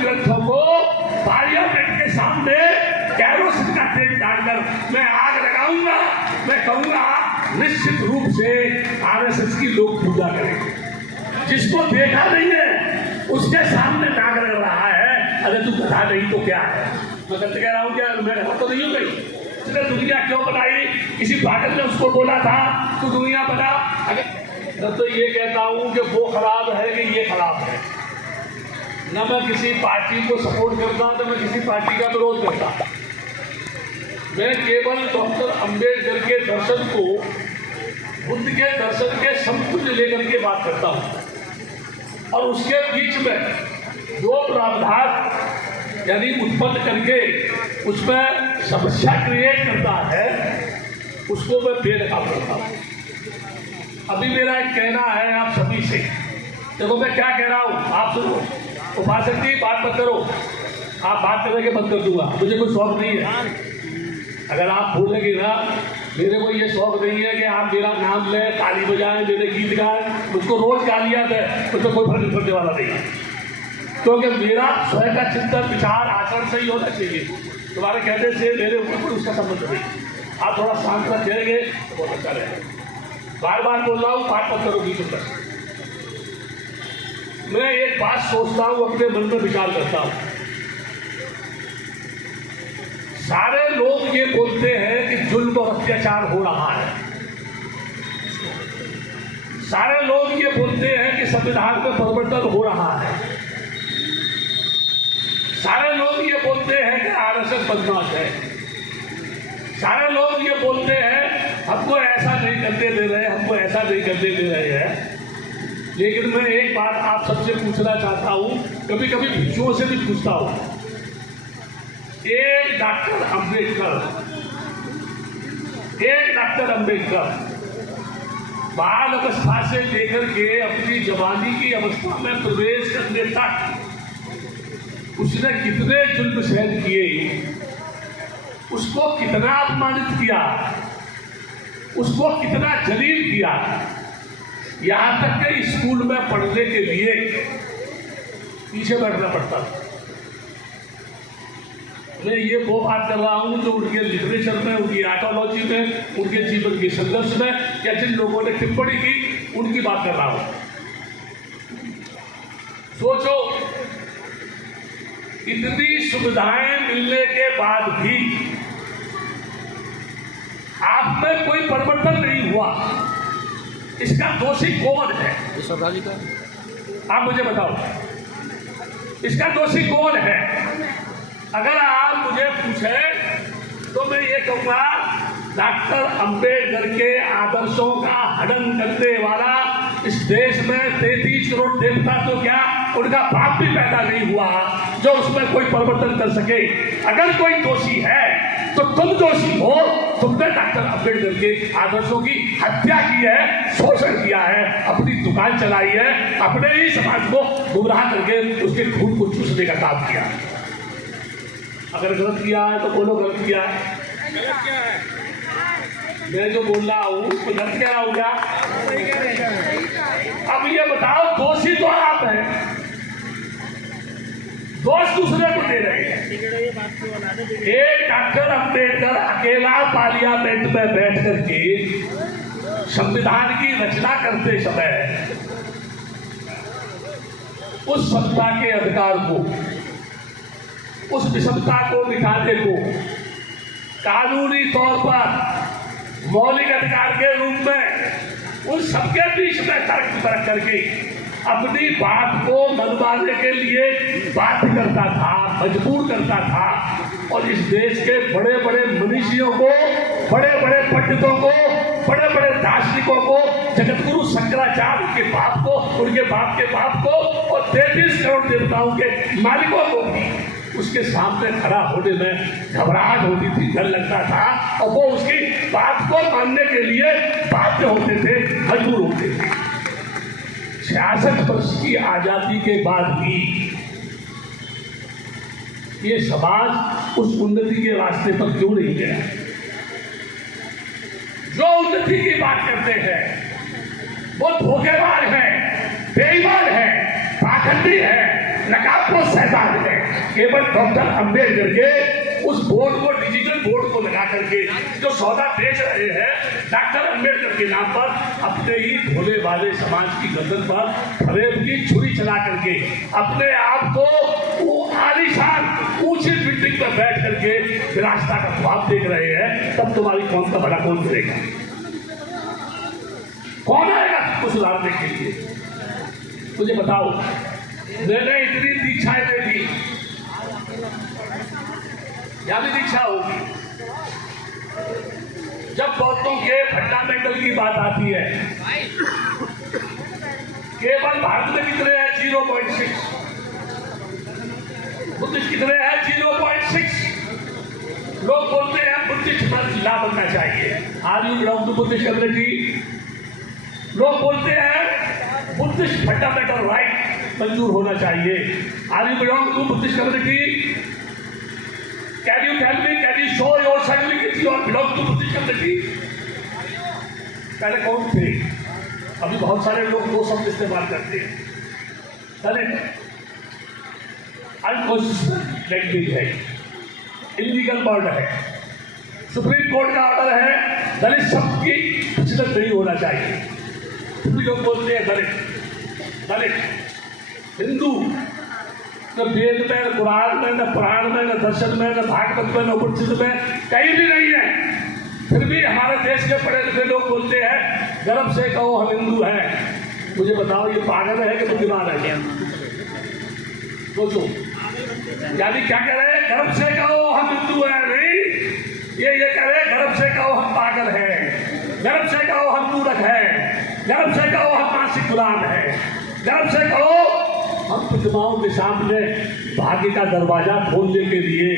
ग्रंथों को पार्लियामेंट के सामने कैरोसिन का तेल डालकर मैं आग लगाऊंगा। मैं कहूंगा निश्चित रूप से आरएसएस की लोग पूजा करेंगे। जिसको देखा नहीं है उसके सामने नाग लग रहा है, अरे तू बता नहीं तो क्या है। मैं गलत कह रहा हूँ क्या? मैं गलत तो नहीं हूँ भाई। इसने दुनिया क्यों बनाई? किसी पागल ने उसको बोला था तू दुनिया बना। अगर तो ये कहता हूँ कि वो खराब है कि ये खराब है। न मैं किसी पार्टी को सपोर्ट करता, न मैं किसी पार्टी का विरोध करता। मैं केवल डॉक्टर अंबेडकर के दर्शन को बुद्ध के दर्शन के समतुल्य लेकर के बात करता हूँ, और उसके बीच में जो प्रावधान यानी उत्पन्न करके उसमें समस्या क्रिएट करता है उसको मैं बेनकाब करता हूँ। अभी मेरा एक कहना है आप सभी से, देखो मैं क्या कह रहा हूँ आप सुनो। उपासक जी बात मत करो, आप बात करने के बंद कर दूंगा, मुझे कोई शौक नहीं है। अगर आप बोलेंगे ना, मेरे को ये शौक नहीं है कि आप मेरा नाम लें, ताली बजाएं, मेरे गीत गाएं, मुझको रोज गालियां दें, मुझे कोई फर्क पड़ने वाला नहीं है। क्योंकि मेरा स्वयं का चिंतन विचार आचरण सही होना चाहिए। तुम्हारे कहने से मेरे ऊपर कोई उसका संबंध नहीं। आप थोड़ा शांत रखेंगे तो बहुत अच्छा रहेगा। बार बार बोल रहा हूँ बात मत करो बीच में। मैं एक बात सोचता हूँ, अपने मन में विचार करता हूँ। सारे लोग ये बोलते हैं कि जुल्म और अत्याचार हो रहा है। सारे लोग ये बोलते हैं कि संविधान में परिवर्तन हो रहा है। सारे लोग ये बोलते हैं कि आरएसएस बदमाश है। सारे लोग ये बोलते हैं हमको ऐसा नहीं करने दे रहे, हमको ऐसा नहीं करने दे रहे हैं। लेकिन मैं एक बात आप सबसे पूछना चाहता हूं, कभी कभी भिक्षुओं से भी पूछता हूं। एक डॉक्टर अंबेडकर बाल अवस्था से लेकर के अपनी जवानी की अवस्था में प्रवेश करने तक उसने कितने जुल्म सहन किए, उसको कितना अपमानित किया, उसको कितना जलील किया। यहां तक कि स्कूल में पढ़ने के लिए पीछे बैठना पड़ता। मैं ये वो बात कर रहा हूं जो उनके लिटरेचर में, उनकी आइडियोलॉजी में, उनके जीवन के संघर्ष में, या जिन लोगों ने टिप्पणी की उनकी बात कर रहा हूं। सोचो, इतनी सुविधाएं मिलने के बाद भी आप में कोई परिवर्तन नहीं हुआ। इसका दोषी कौन है? आप मुझे बताओ, इसका दोषी कौन है? अगर आप मुझे पूछे तो मैं ये कहूंगा डॉक्टर अंबेडकर के आदर्शों का हनन करने वाला इस देश में 33 करोड़ देवता तो क्या उनका बाप भी पैदा नहीं हुआ जो उसमें कोई परिवर्तन कर सके। अगर कोई दोषी है तो तुम दोषी हो। तुमने डॉक्टर अंबेडकर के आदर्शों की हत्या की है, शोषण किया है, अपनी दुकान चलाई है, अपने ही समाज को गुमराह करके उसके खून को चूसने का काम किया। अगर गलत किया है तो बोलो गलत किया है। मैं जो बोल रहा हूँ तो गलत कह रहा हूँ क्या? अब ये बताओ, दोषी तो आप हैं, दोष दूसरे को दे रहे हैं। एक डॉक्टर अंबेडकर अकेला पार्लियामेंट में बैठ करके संविधान की रचना करते समय उस सत्ता के अधिकार को, उस विषमता को मिटाने को कानूनी तौर पर मौलिक अधिकार के रूप में उन सबके बीच में तर्क वितर्क करके अपनी बात को मनवाने के लिए बाध्य करता था, मजबूर करता था। और इस देश के बड़े बड़े मनीषियों को, बड़े बड़े पंडितों को, बड़े बड़े दार्शनिकों को, जगतगुरु शंकराचार्य के बाप को, उनके बाप के बाप को और 33 करोड़ देवताओं के मालिकों को भी उसके सामने खड़ा होने में घबराहट होती थी, डर लगता था, और वो उसकी बात को मानने के लिए बाध्य होते थे, मजबूर होते थे। 66 वर्ष की आजादी के बाद भी ये समाज उस उन्नति के रास्ते पर क्यों नहीं गया? जो उन्नति की बात करते हैं वो धोखेबाज है, बेईमान है, पाखंडी है, नकाबपोश है। साथ है। केवल डॉक्टर अंबेडकर के उस बोर्ड को, डिजिटल बोर्ड को लगा करके जो सौदा बेच रहे हैं डॉक्टर अंबेडकर के नाम पर, अपने ही भोले वाले समाज की गर्दन पर फरेब की छुरी चला करके अपने आप को वो आलीशान ऊंची बिल्डिंग पर बैठ करके विरासता का ख्वाब देख रहे हैं, तब तुम्हारी कौन का भला कौन करेगा? कौन आएगा तुमको सुधारने के लिए? मुझे बताओ, मैंने इतनी दीक्षाएं दे दी, या भी दीक्षा होगी। जब बौद्धों के फंडामेंटल की बात आती है, केवल भारत में कितने हैं? 0.6। बुद्धिस्ट कितने हैं? 0.6। लोग बोलते हैं बुद्धिस्ट ला बनना चाहिए। Are you belong to Buddhist community? लोग बोलते हैं बुद्धिस्ट फंडामेंटल राइट मंजूर होना चाहिए। Are you belong to Buddhist कम्युनिटी? Can you tell me, can you show your certificate you are belong to Buddhist community? पहले कौन थे? अभी बहुत सारे लोग वो शब्द इस्तेमाल करते हैं। दलित अनकॉन्स्टिट्यूशनल लैंग्वेज है, इलीगल वर्ड है, सुप्रीम कोर्ट का ऑर्डर है, दलित शब्द की प्रचलन नहीं होना चाहिए। लोग बोलते हैं दलित दलित हिंदू न वेद में, न कुरान में, न पुराण में, न दर्शन में, न भागवत में, न उपनिषद में कहीं भी नहीं है। फिर भी हमारे देश के पढ़े लिखे लोग बोलते हैं गर्व से कहो हम हिंदू हैं। मुझे बताओ, ये पागल है कि बुद्धिमान है? सोचो, यानी क्या कह रहे हैं? गर्व से कहो हम हिंदू हैं? नहीं, ये कह रहे हैं गर्व से कहो हम पागल हैं, गर्व से कहो हम मूर्ख हैं, गर्व से कहो हम मानसिक गुलाम हैं, गर्व से कहो हम प्रतिमाओं के सामने भाग्य का दरवाजा खोलने के लिए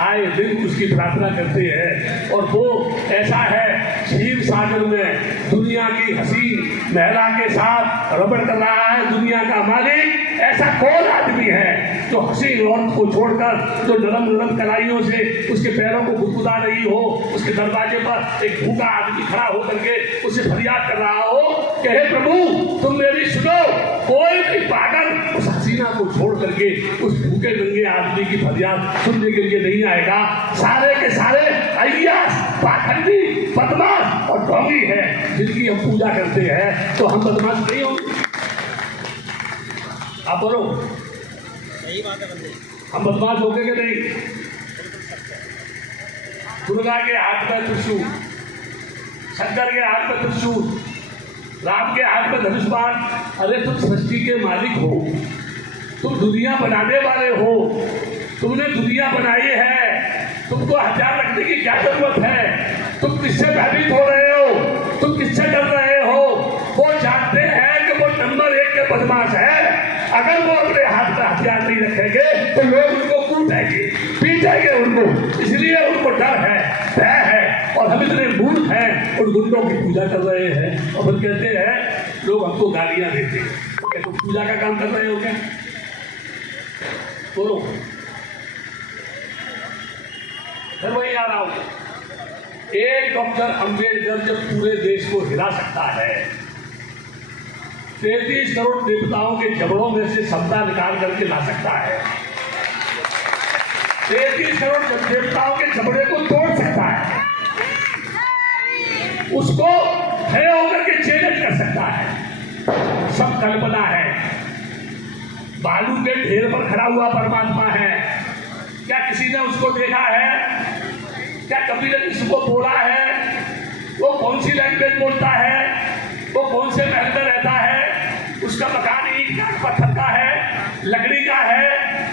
आए दिन उसकी प्रार्थना करते हैं। और वो ऐसा है, क्षीर सागर में दुनिया की हसीन महिला के साथ रबड़ कर रहा है दुनिया का मालिक। ऐसा कौन आदमी है जो हसीन औरत को छोड़कर, जो नरम नरम कलाइयों से उसके पैरों को गुदगुदा रही हो, उसके दरवाजे पर एक भूखा आदमी खड़ा होकर के उसे फरियाद कर रहा हो कि हे प्रभु तुम मेरी सुनो। कोई भी पागल उस हसीना को छोड़ करके उस भूखे नंगे आदमी की फरियाद सुनने के लिए नहीं आएगा। सारे के सारे अय्यास, पाखंडी, बदमाश और ढोंगी है जिनकी हम पूजा करते हैं। तो हम बदमाश नहीं होंगे? आप बोलो, सही बात है बंदे। हम बदमाश होंगे कि नहीं? दुर्गा के हाथ में त्रिशूल, शंकर के हाथ में त्रिशूल, राम के हाथ में धनुष बाण। अरे तुम सृष्टि के मालिक हो, तुम दुनिया बनाने वाले हो, तुमने दुनिया बनाई है, तुमको हथियार रखने की क्या जरूरत है? तुम किससे भयभीत हो रहे हो? तुम किससे डर रहे हो? वो जानते हैं कि वो नंबर 1 के बदमाश है। अगर वो अपने हाथ में हथियार नहीं रखेंगे तो लोग उनको कूटेंगे, पीटेंगे उनको, इसलिए उनको डर है, भय है। और हम इतने मूर्ख हैं, उन गुंडों की पूजा कर रहे हैं और फिर कहते हैं लोग हमको गालियां देते हैं। तो तुम पूजा का काम कर रहे हो क्या? बोलो, फिर वही आ रहा हूं। एक डॉक्टर अंबेडकर जब पूरे देश को हिला सकता है, 33 करोड़ देवताओं के जबड़ों में से क्षमता निकाल करके ला सकता है, 33 करोड़ देवताओं के जबड़े को तोड़ सकता है, उसको खड़े होकर के चैलेंज कर सकता है। सब कल्पना है। बालू के ढेर पर खड़ा हुआ परमात्मा है। क्या किसी ने उसको देखा है? क्या कभी ने किसी को बोला है? वो कौन सी लैंग्वेज बोलता है? वो कौन से महल में रहता है? उसका मकान ईंट का, पत्थर का है, लकड़ी का है,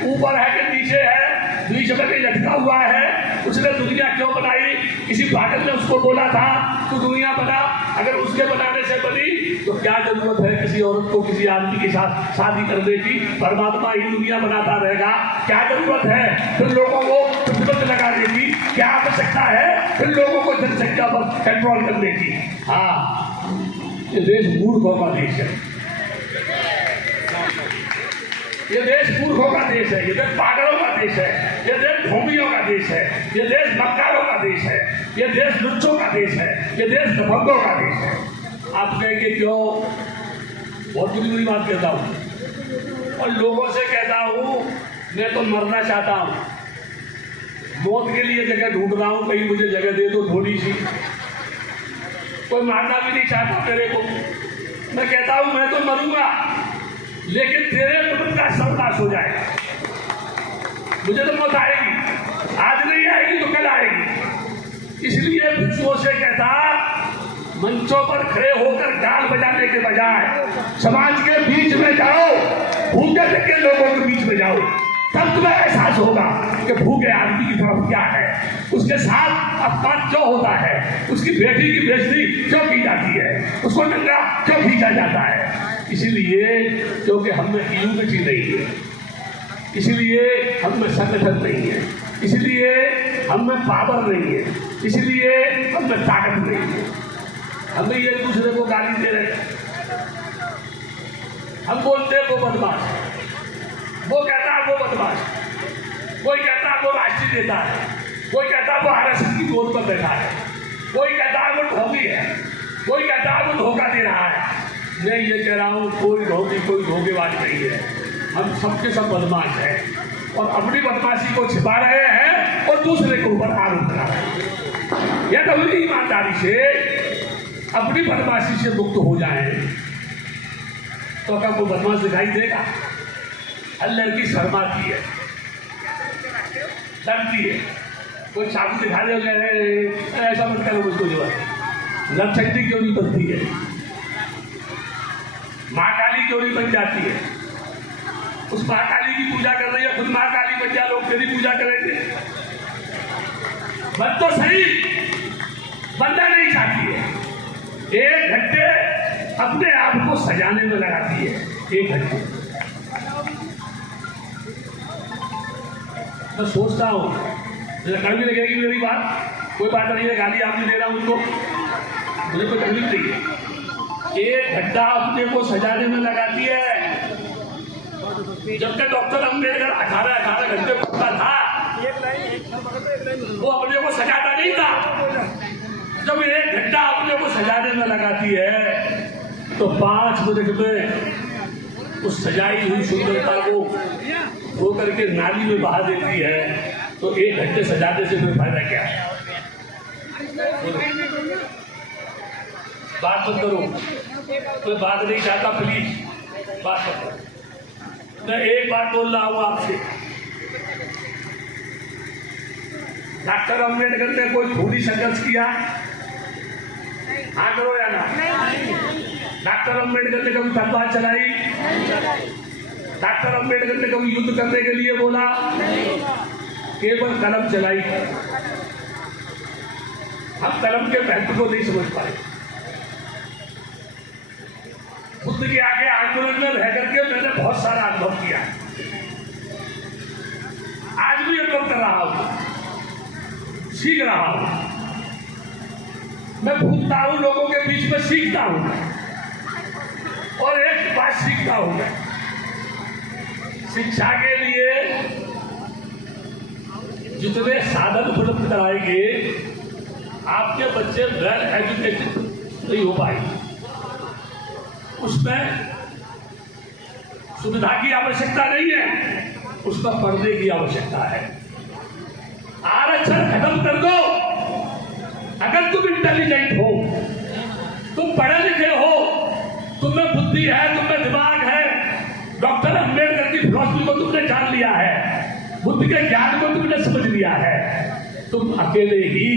ऊपर है कि नीचे है, बीच में भी लटका हुआ है? उसने दुनिया क्यों बनाई? किसी पागल ने उसको बोला था तो दुनिया बना। अगर उसके बनाने से बनी तो क्या जरूरत है किसी औरत को किसी आदमी के साथ शादी करने की? परमात्मा ही दुनिया बनाता रहेगा। क्या जरूरत है फिर लोगों को प्रतिबंध लगाने की? क्या आवश्यकता है फिर लोगों को जनसंख्या पर कंट्रोल करने की? हाँ, ये देश मूर्खों का देश है, ये देश मूर्खों का देश है, ये देश पागलों का देश है, ये देश ढोंगियों का देश है, ये देश मक्कारों का देश है, ये देश लुच्चों का देश है, ये देश दबंगों का देश है। आप कहेंगे क्यों? बहुत बुरी बुरी बात कहता हूँ और लोगों से कहता हूँ मैं तो मरना चाहता हूँ, मौत के लिए जगह ढूंढ रहा हूँ, कहीं मुझे जगह दे दो थोड़ी सी। कोई मारना भी नहीं चाहता मेरे को। मैं कहता हूँ मैं तो मरूंगा, लेकिन तेरे मुल्क का सर्वनाश हो जाएगा। मुझे तो मौत आएगी, आज नहीं आएगी तो कल आएगी। इसलिए भिक्षुओं से कहता, मंचों पर खड़े होकर गाल बजाने के बजाय समाज के बीच में जाओ, भूखे देखे लोगों के बीच में जाओ, तब तुम्हें एहसास होगा कि भूखे आदमी की तरफ क्या है, उसके साथ अपमान क्यों होता है, उसकी बेटी की बेइज्जती क्यों की जाती है, उसको नंगा क्यों खींचा जाता है। इसीलिए क्योंकि हम में यूनिटी नहीं है, इसीलिए हम में संगठन नहीं है, इसलिए हम में पावर नहीं है, इसलिए हम में ताकत नहीं है। हम भी एक दूसरे को गाली दे रहे हैं। हम बोलते हैं वो बदमाश, वो कहता है वो बदमाश, कोई कहता है वो राष्ट्रीय नेता है, कोई कहता है वो आरएसएस की गोद पर बैठा है, कोई कहता है वो ढोंगी है, कोई कहता है वो धोखा दे रहा है। मैं ये कह रहा हूँ कोई ढोंगी कोई धोखेबाज नहीं है, हम सबके सब बदमाश हैं और अपनी बदमाशी को छिपा रहे हैं और दूसरे के ऊपर आरोप लगा रहे हैं। यह तो मेरी ईमानदारी से अपनी बदमाशी से मुक्त हो जाए तो क्या वो बदमाश दिखाई देगा? हर लड़की शर्माती है, डरती है। कोई चाकू दिखा दे ऐसा मत करो मुझको, जो है लपचंडी क्यों नहीं बनती है, माँ काली क्यों नहीं बन जाती है? उस माँ काली की पूजा कर रही है, खुद माँ काली बन जा, लोग तेरी पूजा करेंगे। बन तो सही, बनना नहीं चाहती है। 1 घंटे अपने आप को सजाने में लगाती है, 1 घंटे। मैं सोचता हूँ कड़वी लगेगी मेरी बात, कोई बात नहीं है, गाली आप नहीं दे रहा हूँ उनको, मुझे कोई तकलीफ नहीं है। 1 घंटा अपने को सजाने में लगाती है। जब तक डॉक्टर अम्बेडकर 18 घंटे पढ़ता था वो अपने को सजाता नहीं था। जब 1 घंटा अपने को सजाने में लगाती है तो 5 मिनट में उस सजाई हुई सुंदरता को वो करके नाली में बहा देती है। तो 1 घंटे सजाने से कोई फायदा क्या है? बात मत करो, कोई बात नहीं चाहता, प्लीज बात मत करो। मैं एक बात बोल रहा हूँ आपसे, डॉक्टर अम्बेडकर ने कोई खूनी संघर्ष किया? हाँ करो या ना? डॉक्टर अम्बेडकर ने कभी तलवार चलाई? डॉक्टर अम्बेडकर ने कभी युद्ध करने के लिए बोला? केवल कलम चलाई। हम कलम के महत्व को नहीं समझ पाए। बुद्ध के आगे आंदोलन में रह करके मैंने बहुत सारा अनुभव किया, आज भी अनुभव कर रहा हूं, सीख रहा हूं। मैं भूलता हूं, लोगों के बीच में सीखता हूं और एक बात सीखता हूं मैं, शिक्षा के लिए जितने साधन उपलब्ध कराएंगे आपके बच्चे वेल एजुकेटेड नहीं हो पाएंगे। उसमें सुविधा की आवश्यकता नहीं है, उसमें पढ़ने की आवश्यकता है। आरक्षण खत्म कर दो। अगर तुम इंटेलिजेंट हो, तुम पढ़े लिखे हो, तुम्हें बुद्धि है, तुम्हें दिमाग है, डॉक्टर अम्बेडकर की फिलॉसफी को तुमने जान लिया है, बुद्ध के ज्ञान को तुमने समझ लिया है, तुम अकेले ही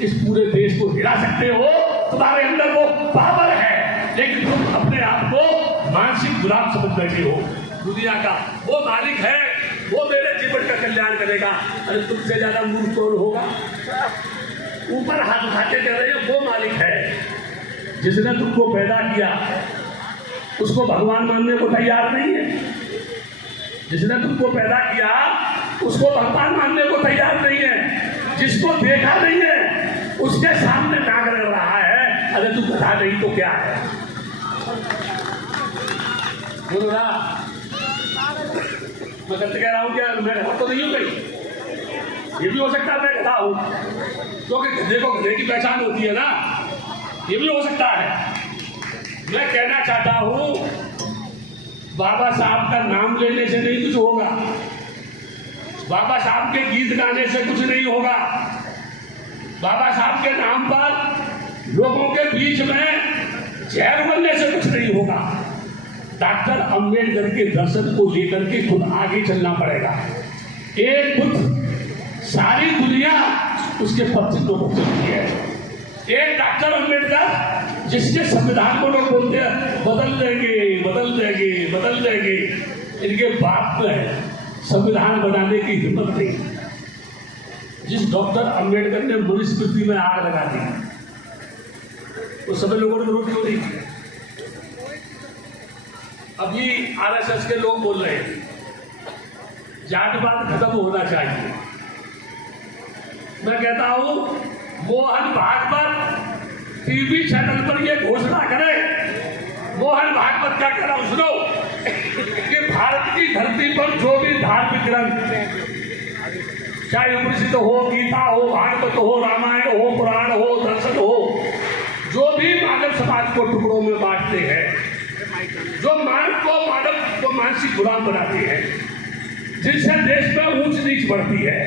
इस पूरे देश को हिला सकते हो। तुम्हारे अंदर वो पावर है, लेकिन तुम अपने आप को मानसिक गुलाम समझ बैठे हो। दुनिया का वो मालिक है, वो मेरे जीवन का कल्याण करेगा। अरे तुमसे ज्यादा मूर्ख कौन होगा? ऊपर हाथ उठाते कह रहे हैं वो मालिक है जिसने तुमको पैदा किया, उसको भगवान मानने को तैयार नहीं है। जिसने तुमको पैदा किया उसको भगवान मानने को तैयार नहीं है। जिसको देखा नहीं है उसके सामने नाग रह रहा है। अरे तू गधा नहीं तो क्या है? बोलो ना, मैं गलत कह रहा हूँ क्या? मैं गधा तो नहीं हूँ कहीं। ये भी हो सकता है मैं गधा हूँ, क्योंकि गधे को गधे की पहचान होती है ना, ये भी हो सकता है। मैं कहना चाहता हूँ बाबा साहब का नाम लेने से नहीं कुछ होगा। बाबा साहब के गीत गाने से कुछ नहीं होगा। बाबा साहब के नाम पर लोगों के बीच में जहर बनने से कुछ नहीं होगा। डॉक्टर अंबेडकर के दर्शन को लेकर के खुद आगे चलना पड़ेगा। एक बुद्ध सारी दुनिया उसके पत्थरों को चलती है। एक डॉक्टर अंबेडकर जिसके संविधान को लोग बोलते हैं बदल देंगे बदल देंगे बदल देंगे, इनके बाप में संविधान बनाने की हिम्मत नहीं। जिस डॉक्टर अंबेडकर ने मनुस्मृति में आग लगा दी, वो सभी लोगों ने विरोध क्यों नहीं किया? अभी आरएसएस के लोग बोल रहे हैं जातिवाद खत्म होना चाहिए। मैं कहता हूं मोहन भागवत टीवी चैनल पर यह घोषणा करे। मोहन भागवत क्या कह रहा हूं सुनो, कि भारत की धरती पर जो भी धार्मिक ग्रंथ, चाहे उपनिषद हो, गीता हो, भागवत हो, रामायण हो, पुराण हो, दर्शन हो, जो भी मानव समाज को टुकड़ों में बांटते हैं, जो मानव को मानसिक गुलाम बनाती है, जिनसे देश में ऊंच नीच बढ़ती है,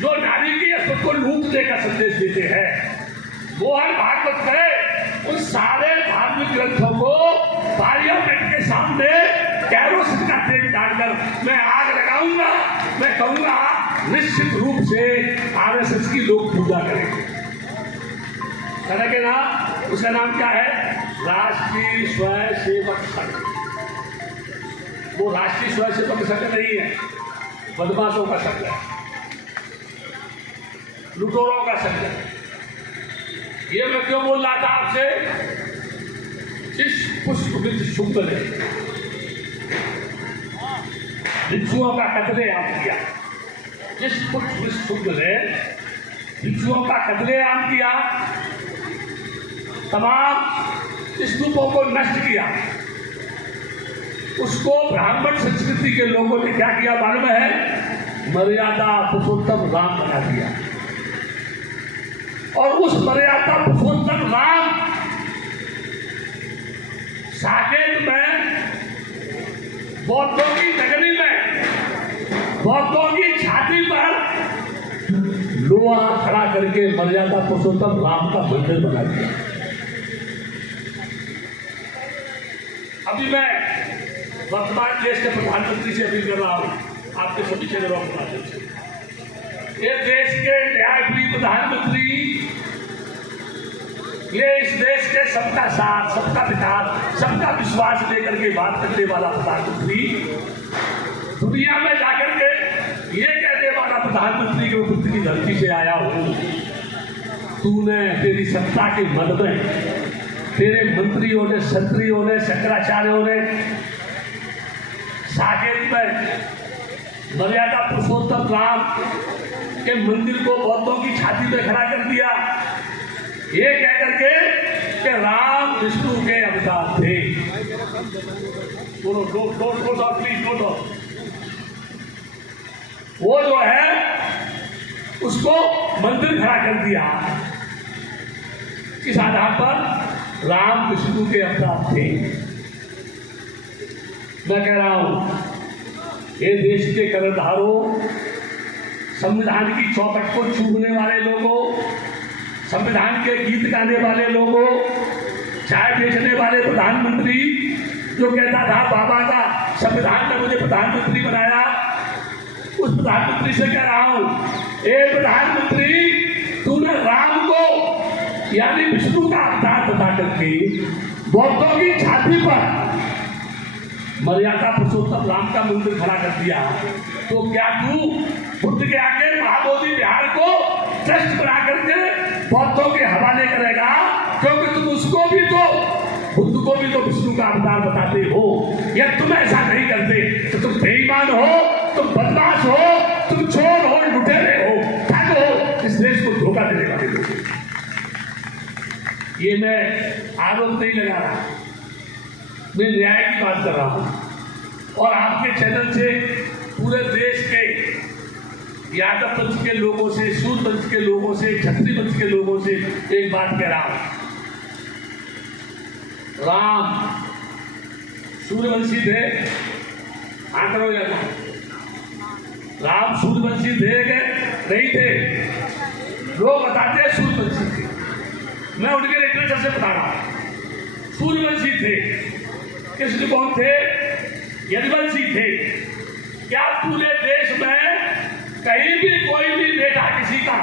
जो नारी की अस्तित्व को लूटने का संदेश देते हैं, मोहन भागवत कहे उन सारे धार्मिक ग्रंथों को पार्लियामेंट के सामने कैरोसिन का तेल डालकर मैं आग लगाऊंगा। मैं कहूंगा निश्चित रूप से आरएसएस की लोग पूजा करेंगे। करेंगे ना? उसका नाम क्या है? राष्ट्रीय स्वयंसेवक संघ। वो राष्ट्रीय स्वयंसेवक संघ नहीं है, बदमाशों का संघ है, लुटेरों का संघ है। ये मैं क्यों बोल रहा था आपसे? जिस पुष्पवृक्ष शुक्ल ने भिक्षुओं का कत्लेआम किया, जिस पुष्पवृक्ष शुक्ल ने भिक्षुओं का कत्लेआम किया, तमाम स्तूपों को नष्ट किया, उसको ब्राह्मण संस्कृति के लोगों ने क्या किया मालूम है? मर्यादा पुरुषोत्तम राम बना दिया। और उस मर्यादा पुरुषोत्तम राम साकेत में, बौद्धों की नगरी में, बौद्धों की छाती पर लोहा खड़ा करके मर्यादा पुरुषोत्तम राम का मंदिर बना दिया। अभी मैं वर्तमान देश के प्रधानमंत्री से अपील कर रहा हूं, आपके सभी चैनलों के माध्यम से, ये देश के न्यायप्रिय प्रधानमंत्री, ये इस देश के सबका साथ, सबका विकास, सबका विश्वास लेकर के बात करने वाला प्रधानमंत्री, दुनिया में जाकर के ये कहने वाला प्रधानमंत्री के पुत्र की धरती से आया हूं। तूने तेरी सत्ता के मद में तेरे मंत्रियों ने, क्षत्रियों ने, शंकराचार्यों ने साकेत में मर्यादा पुरुषोत्तम राम के मंदिर को बौद्धों की छाती में खड़ा कर दिया, ये कहकर के कि राम विष्णु के अवतार थे। प्लीज वो जो है उसको मंदिर खड़ा कर दिया, इस आधार पर राम विष्णु के अवतार थे। मैं कह रहा हूं ये देश के करधारों, संविधान की चौखट को चूमने वाले लोगों, संविधान के गीत गाने वाले लोगों, चाय बेचने वाले प्रधानमंत्री जो कहता था बाबा का संविधान ने मुझे प्रधानमंत्री बनाया, उस प्रधानमंत्री से कह रहा हूं, ए प्रधानमंत्री, तूने राम को यानी विष्णु का अवतार बता करके बौद्धों की छाती पर मर्यादा पुरुषोत्तम राम का मंदिर खड़ा कर दिया, तो क्या तू बुद्ध के आगे महाबोधि विहार को ट्रस्ट बना करके बौद्धों के हवाले करेगा? क्योंकि तुम उसको भी तो, बुद्ध को भी तो विष्णु का अवतार बताते हो। या तुम ऐसा नहीं करते तो तुम बेईमान हो, तुम बदमाश हो, तुम चोर हो, लुटेरे हो, ठग हो, इस देश को धोखा देने वाले लोग। ये मैं आरोप नहीं लगा रहा, मैं न्याय की बात कर रहा हूं। और आपके चैनल से पूरे देश के यादव वंश के लोगों से, सूद वंश के लोगों से, क्षत्रिय वंश के लोगों से एक बात कह रहा हूं, राम सूर्यवंशी थे, आंकड़ों या राम सूर्यवंशी थे कि नहीं थे? लोग बताते हैं सूर्यवंशी थे। मैं उनके लिटरेचर से बता रहा हूं, सूर्यवंशी थे। कृष्ण कौन थे? यदुवंशी थे। क्या पूरे देश में कहीं भी कोई भी बेटा किसी का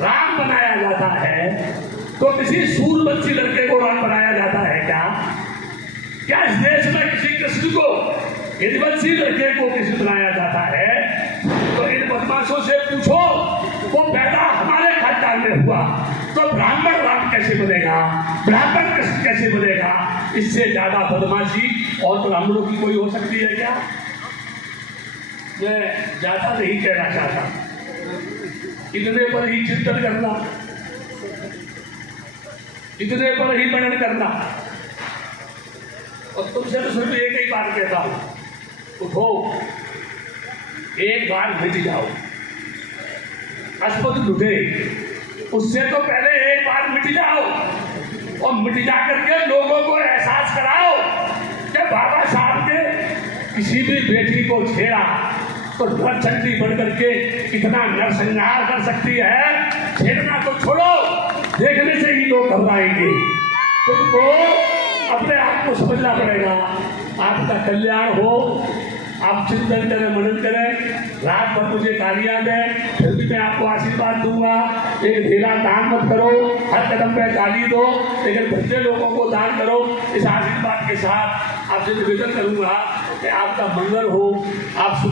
राम बनाया जाता है तो किसी सूर्यवंशी लड़के को राम बनाया जाता है क्या? क्या इस देश में किसी कृष्ण को यदुवंशी लड़के को कृष्ण बनाया जाता है? तो इन बदमाशों से पूछो, वो पैदा हमारे खानदान में हुआ तो ब्राह्मण राम कैसे बनेगा, ब्राह्मण कृष्ण कैसे बनेगा? इससे ज्यादा बदमाशी और ब्राह्मणों की कोई हो सकती है क्या? मैं ज्यादा नहीं कहना चाहता, इतने पर ही चिंतन करना, इतने पर ही वर्णन करना। और तुमसे तो सिर्फ एक ही बात कहता हूं, उठो, एक बार मिट जाओ। अस्पत लुटे, उससे तो पहले एक बार मिट जाओ और मिट जा करके लोगों को एहसास कराओ कि बाबा साहब के किसी भी बेटी को छेड़ा तो नरचंडी बढ़ करके कितना नरसंहार कर सकती है। छेड़ना तो छोड़ो, देखने से ही लोग घबराएंगे। तुमको अपने आप को समझना पड़ेगा। आपका कल्याण हो, आप चिंतन करें, मनन करें, रात भर मुझे गालियां दें, फिर भी मैं आपको आशीर्वाद दूंगा। एक ढीला दान मत करो, हर कदम पे गाली दो, लेकिन भद्दे लोगों को दान करो। इस आशीर्वाद के साथ आपसे निवेदन करूंगा कि आपका मंगल हो, आप